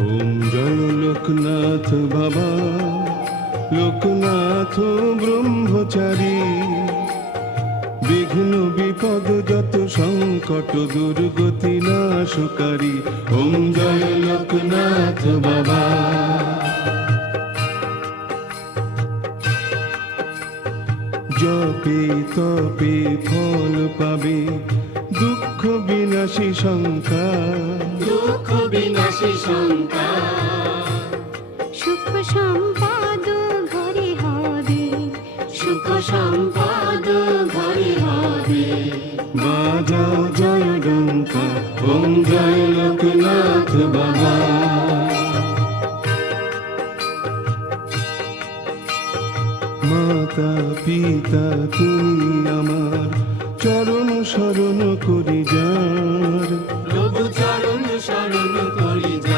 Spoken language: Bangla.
ওম জয় লোকনাথ বাবা, লোকনাথ ব্রহ্মচারী, বিঘ্ন বিপদ যত সংকট দুর্গতি নাশকারী। ওম জয় লোকনাথ বাবা। জপে তপে ফল পাবে, দুঃখ বিনাশী শঙ্কার, দুঃখ বিনাশী শঙ্কার। সুখ সম্পদ ঘরে হবে, সুখ সম্পদ ঘরে হবে। বাজাও জয় ডঙ্কা, ওম জয় লোকনাথ বাবা। মাতা পিতা তুমি আমার, চরণ শরণ করি যার,